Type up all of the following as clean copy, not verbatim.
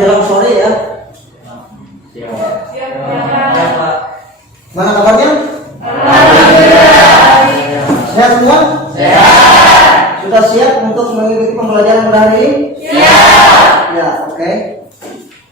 menjelang sore ya. Siap. Ya, Pak. Mana kabarnya? Sehat semua? Siap. Sudah siap untuk mengikuti pembelajaran pada hari ini? Siap. Ya, oke.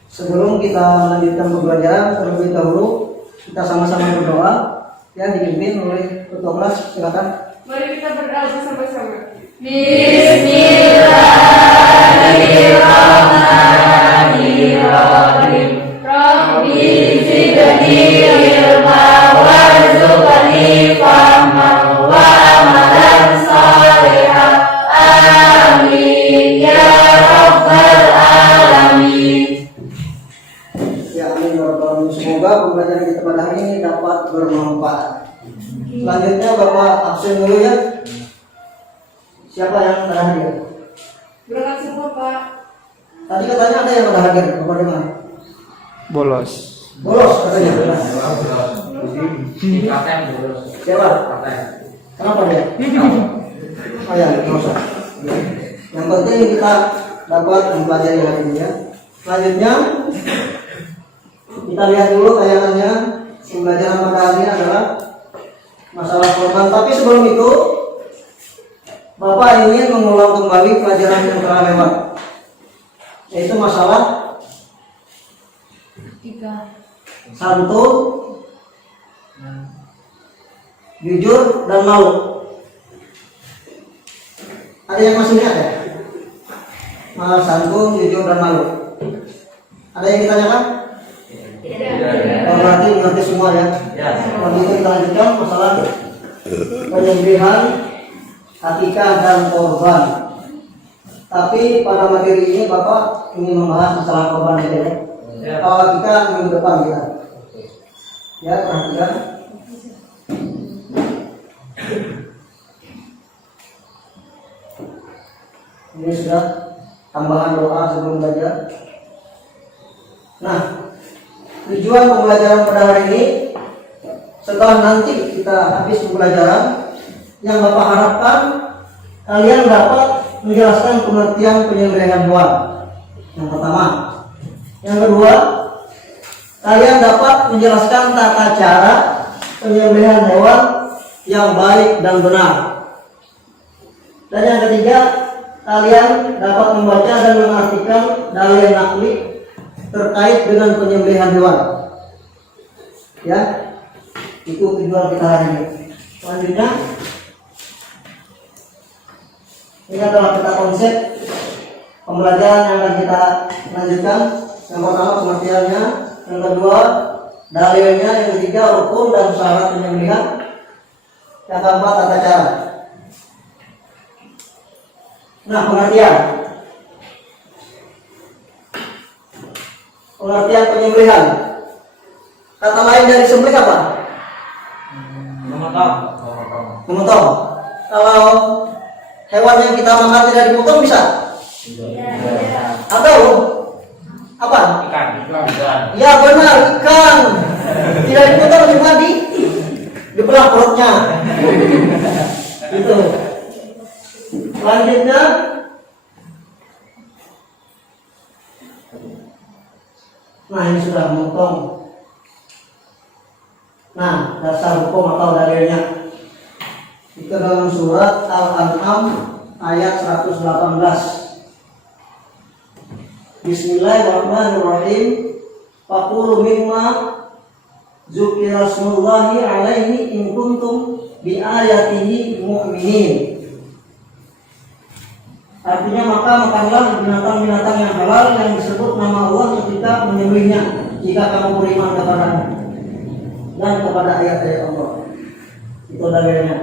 Sebelum kita melanjutkan pembelajaran, terlebih dahulu kita sama-sama berdoa yang dipimpin oleh ketua kelas. Silakan. Mari kita berdoa bersama-sama. Bismillahirrahmanirrahim. Rabbi zidni ilma warzuqni fahman wa amalan shalihan. Amin ya rabbal alamin. Ya, amin. Semoga pembelajaran kita pada hari ini dapat bermanfaat. Selanjutnya Bapak absen dulu ya. Siapa yang pada hadir? Berangkat semua, Pak. Tadi katanya ada yang pada hadir. Bapak dengar? Bolos. Bolos katanya. Siapa? Kenapa dia? Oh ya, nggak usah. Yang penting kita dapat mempelajari hari ini ya. Selanjutnya kita lihat dulu tayangannya. Pembelajaran pada hari ini adalah masalah korban. Tapi sebelum itu, Bapak ingin mengulang kembali pelajaran yang telah lewat, yaitu masalah santun, jujur, dan malu. Ada yang masih ingat ya? Masalah santun, jujur, dan malu. Ada yang ditanyakan? Oh, berarti mengerti semua ya? Kalau itu kita lanjutkan masalah penyembelihan akikah dan korban. Tapi pada materi ini Bapak ingin membahas masalah korban saja ya. Kalau kita minggu depan kita. Ya, perhatikan. Ini sudah tambahan doa sebelum belajar. Nah, tujuan pembelajaran pada hari ini, setelah nanti kita habis pembelajaran, yang Bapak harapkan kalian dapat menjelaskan pengertian penyembelihan hewan. Yang pertama. Yang kedua, kalian dapat menjelaskan tata cara penyembelihan hewan yang baik dan benar. Dan yang ketiga, kalian dapat membaca dan mengartikan dalil nakli terkait dengan penyembelihan hewan. Ya, itu tujuan kita hari ini. Selanjutnya, ini adalah kita konsep pembelajaran yang akan kita lanjutkan. Yang pertama pengertiannya, yang kedua dalilnya, yang ketiga rukun dan syarat penyembelihan, yang keempat tata cara. Nah, pengertian penyembelihan. Kata lain dari sembelih apa? Memotong. Kalau hewan yang kita makan tidak dipotong bisa? Atau apa? Ikan. Ya benar, ikan. Tidak dipotong cuma dibelah perutnya. Itu. Selanjutnya nah, ini sudah memotong. Nah, dasar hukum atau dalilnya itu dalam surat Al-An'am ayat 118. Bismillahirrahmanirrahim. Faqulu mimma dzukira smullahi alaihi in kuntum bi ayatihi mu'minin. Artinya maka makanlah binatang-binatang yang halal yang disebut nama Allah ketika menyembelihnya, jika kamu beriman kepadanya dan kepada ayat-ayat Allah. Itu dalilnya.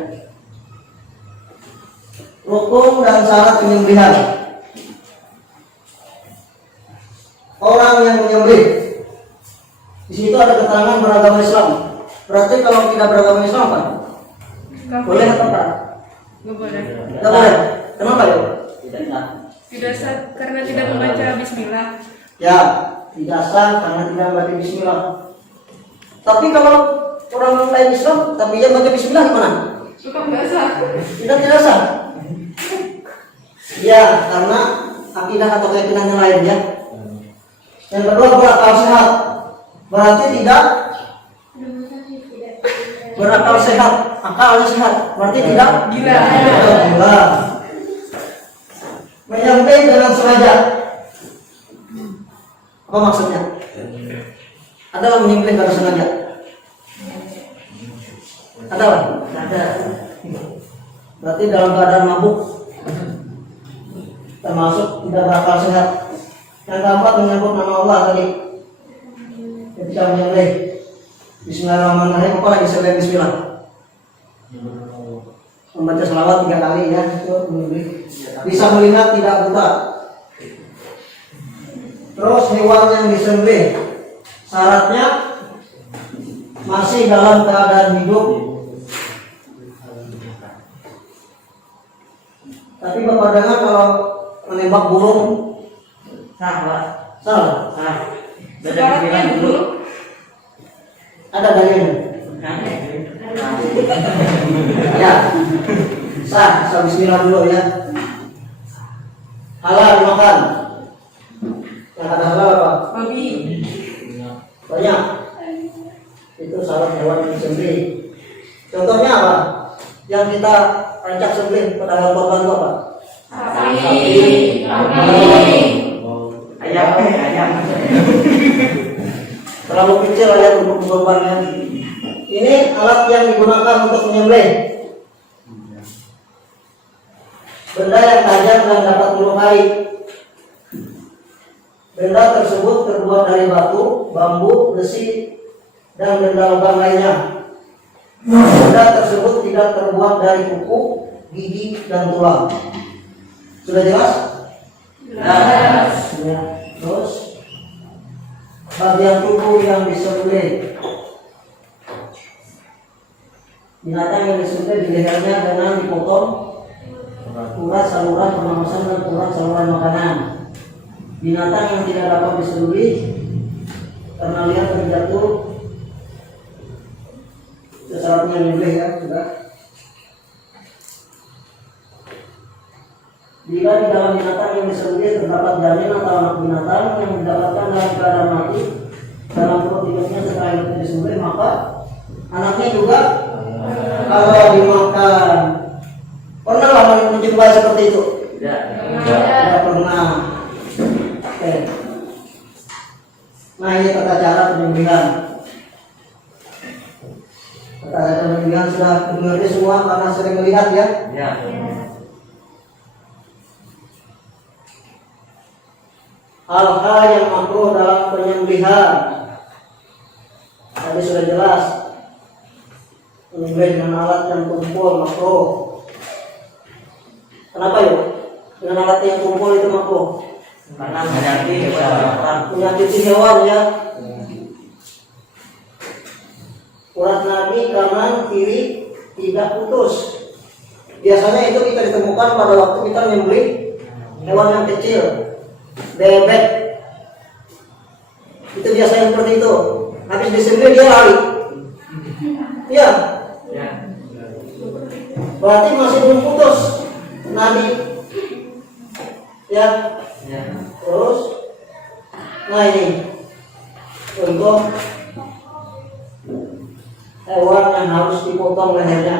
Rukun dan syarat penyembelihan. Orang yang menyembelih, di situ ada keterangan beragama Islam. Berarti kalau tidak beragama Islam apa? Boleh atau tidak? Nggak boleh. Tidak boleh. Kenapa ya? Tidak sah karena tidak membaca Bismillah. Ya, tidak sah karena tidak membaca Bismillah. Tapi kalau orang lain Islam, tapi dia baca Bismillah gimana? Suka nggak sah. Tidak sah. Ya, karena akidah atau keyakinannya lain ya. Yang kedua berakal sehat. Berarti tidak berakal sehat, akalnya sehat. Berarti tidak Gila. gila. Menyembelih dengan sengaja. Apa maksudnya? Adalah menyembelih dengan sengaja. Adalah? Ada. Berarti dalam keadaan mabuk, termasuk tidak berakal sehat. Yang keempat menyebut nama Allah tadi. Ketika menyembelih, Bismillahirrahmanirrahim, apa lagi selain Bismillah? Membaca selawat 3 kali ya, itu menyembelih. Bisa melihat tidak buta. Terus hewan yang disembelih syaratnya masih dalam keadaan hidup. Tapi Bapak dengar kalau menembak burung salah. Sekarang dulu. Ada dalilnya. Ya, sah Bismillah dulu ya. Halal dimakan. Yang kata halal apa? Babi. Banyak. Itu syarat hewan yang disembelih. Contohnya apa? Yang kita rancak sembelih pada hewan korban itu apa? Sapi, kambing, Ayam. Terlalu kecil ayam untuk korbannya. Ini alat yang digunakan untuk menyembelih. Benda yang tajam dan dapat melukai. Benda tersebut terbuat dari batu, bambu, besi, dan benda logam lainnya. Benda tersebut tidak terbuat dari kuku, gigi, dan tulang. Sudah jelas? jelas, Ya. Terus bagian tubuh yang disembelih. Binatang yang disembelih di lehernya dengan dipotong urat saluran pernapasan dan urat saluran makanan. Binatang yang tidak dapat disembelih karena lihat terjatuh syaratnya menyembelih ya sudah. Bila di dalam binatang yang disembelih terdapat janin atau anak binatang yang didapatkan dalam keadaan mati dalam perut induknya setelah induknya disembelih, maka anaknya juga kalau dimakan. Pernah lah menjumpai seperti itu? Tidak pernah. Oke. Nah ini tata cara penyembelihan. Tata cara penyembelihan sudah mengerti semua karena sering melihat ya. Hal-hal yang makruh dalam penyembelihan tadi sudah jelas. Menyembelih dengan alat yang tumpul makruh. Kenapa yuk? Dengan alat yang tumpul itu makruh? Karena menyakiti hewan ya. Urat nadi kanan kiri tidak putus. Biasanya itu kita ditemukan pada waktu kita menyembelih hewan yang kecil, bebek. Itu biasanya seperti itu. Habis disembelih dia lari. Iya. Berarti masih belum putus nadi. Ya. Terus, nah ini untuk hewan yang harus dipotong lehernya.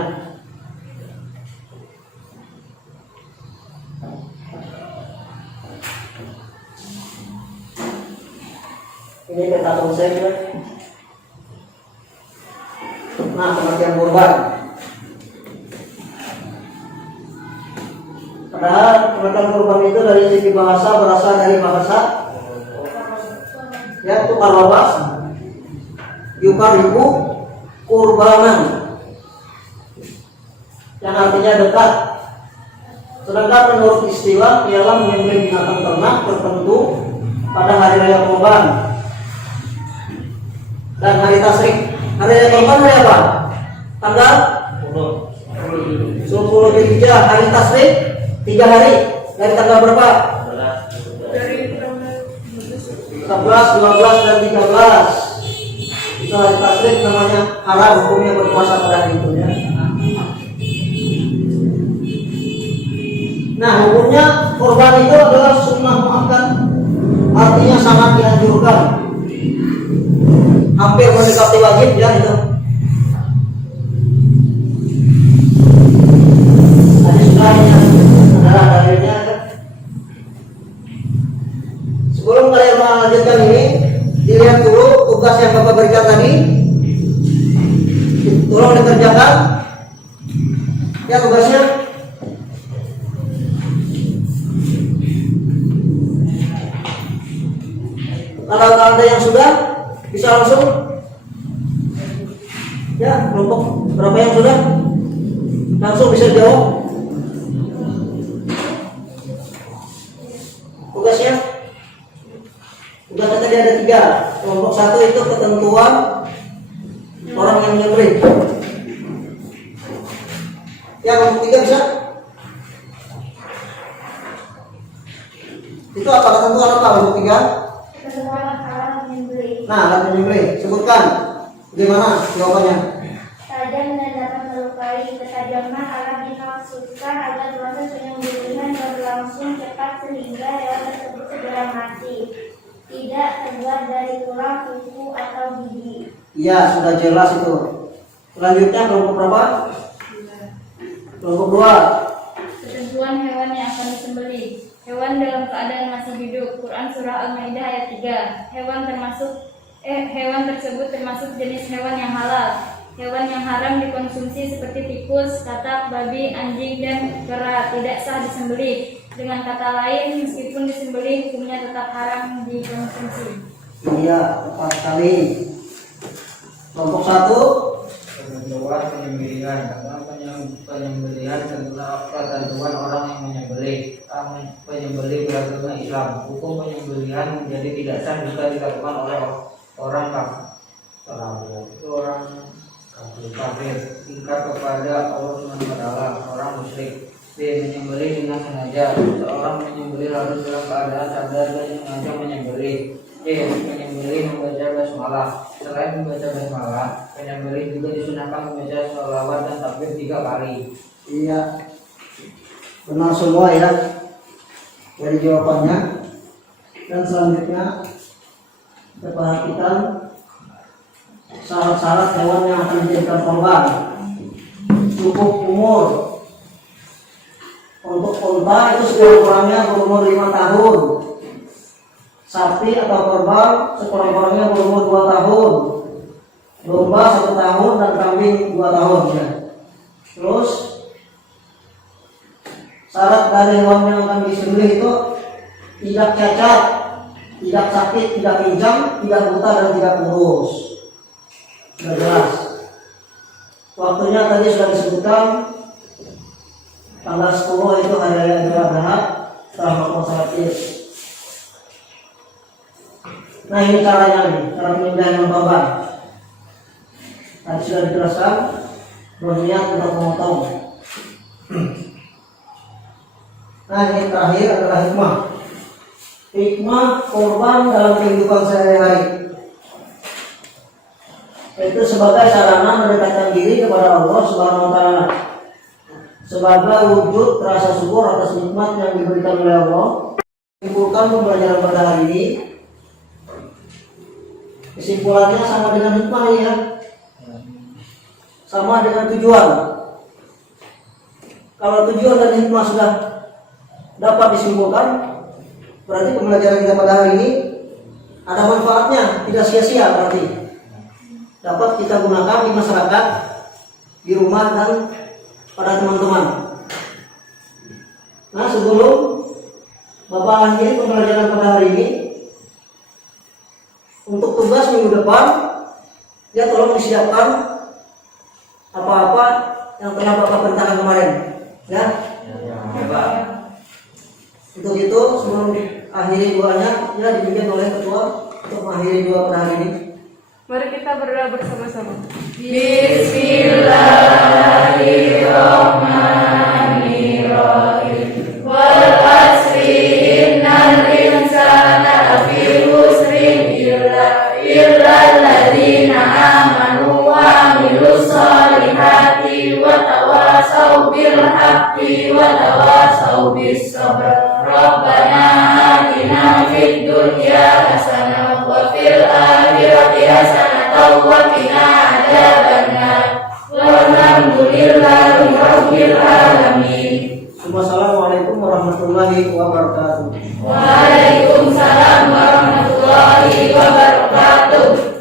Ini peta konsep ya. Nah, kematian korban. Padahal kematian korban itu dari segi bahasa berasal dari bahasa ya tukar lawas yukaribu kurbanan yang artinya dekat. Sedangkan menurut istilah ialah menyembelih binatang ternak tertentu pada hari raya kurban dan hari tasyrik. Hari raya kurban hari apa? Tanggal 10 Dzulhijjah. Hari tasyrik 3 hari dari tanggal berapa? Dari tanggal 11, 12, dan 13. Itu hari tasyrik namanya haram hukumnya berpuasa pada hari itu ya. Nah hukumnya kurban itu adalah sunnah makan artinya sangat dianjurkan, hampir mendekati wajib ya itu. Tadi sudah adalah dalilnya. Sebelum kalian melanjutkan ini, dilihat dulu tugas yang Bapak berikan tadi, tolong dikerjakan ya tugasnya. Kalau ada yang sudah bisa langsung ya, kelompok berapa yang sudah langsung bisa jawab tugasnya. Tugasnya tadi ada 3. Kelompok 1 itu ketentuan orang yang menyembelih. Ya, kelompok 3 bisa. Itu apa ketentuan apa kelompok 3? Ketentuan alat menyembelih. Nah, alat menyembelih. Sebutkan bagaimana jawabannya. Tajam dan dapat melukai. Ketajaman alat dimaksudkan agar proses penyembelihan berlangsung cepat sehingga hewan tersebut segera mati. Tidak terbuat dari tulang, kuku, atau gigi. Iya, sudah jelas itu. Selanjutnya kelompok berapa? Kelompok 2. Ketentuan hewan yang akan disembelih. Hewan dalam keadaan masih hidup. Quran surah Al-Maidah ayat 3. Hewan tersebut termasuk jenis hewan yang halal. Hewan yang haram dikonsumsi seperti tikus, katak, babi, anjing, dan kera tidak sah disembelih. Dengan kata lain, meskipun disembelih, hukumnya tetap haram dikonsumsi. Iya, tepat sekali. Kelompok 1. Ketentuan penyembelihan. Karena penyembelihan ketentuan orang yang menyembelih. Penyembelih beragama Islam. Hukum penyembelihan menjadi tidak sah jika dilakukan oleh orang kafir, tingkat kepada Allah Subhanahu wa Ta'ala, orang musyrik. B. Menyembelih dengan sengaja. Seorang menyembelih lalu dalam keadaan sadar dan sengaja menyembelih. C. Menyembelih membaca basmalah. Selain membaca basmalah, penyembelih juga disunahkan membaca sholawat dan takbir 3 kali. Iya, benar semua ya dari jawabannya. Dan selanjutnya kita perhatikan syarat-syarat hewan yang akan dijadikan korban. Cukup umur. Untuk unta itu sekurang-kurangnya berumur 5 tahun. Sapi atau korban sekurang-kurangnya berumur 2 tahun. Domba 1 tahun dan kambing 2 tahun ya. Terus syarat dari hewan yang akan disembelih itu tidak cacat, tidak sakit, tidak pincang, tidak buta dan tidak kurus. Sudah jelas. Waktunya tadi sudah disebutkan, tanggal 10 itu hari raya Idul Adha setelah melakukan salat Id. Nah, ini caranya nih, cara penyembelihan korban. Tadi sudah dijelaskan, berniat untuk memotong. Nah, ini terakhir adalah hikmah. Hikmah korban dalam kehidupan sehari-hari. Itu sebagai sarana mendekatkan diri kepada Allah Subhanahu wa Ta'ala. Sebagai wujud rasa syukur atas nikmat yang diberikan oleh Allah. Simpulkan pembelajaran pada hari ini. Kesimpulannya sama dengan hikmah ya. Sama dengan tujuan. Kalau tujuan dan hikmah sudah dapat disimpulkan, berarti pembelajaran kita pada hari ini ada manfaatnya, tidak sia-sia berarti. Dapat kita gunakan di masyarakat, di rumah dan pada teman-teman. Nah, sebelum Bapak akhiri pembelajaran pada hari ini, untuk tugas minggu depan, ya tolong disiapkan apa-apa yang telah Bapak perintahkan kemarin, ya. Untuk itu sebelum akhiri doanya, ya dipimpin oleh ketua untuk mengakhiri doa pada hari ini. Mari kita berdoa bersama-sama. Bismillahirrahmanirrahim. Wal asri innal insana lafi khusrin illa alladzina amanu wa amilus solihati wa tawasaw bil بالحق وتواصوا بالصبر ربنا آتنا في الدنيا حسنة وفي الآخرة حسنة وقنا عذاب النار والحمد لله رب العالمين. Wassalamualaikum warahmatullahi wabarakatuh. Waalaikumsalam warahmatullahi wabarakatuh.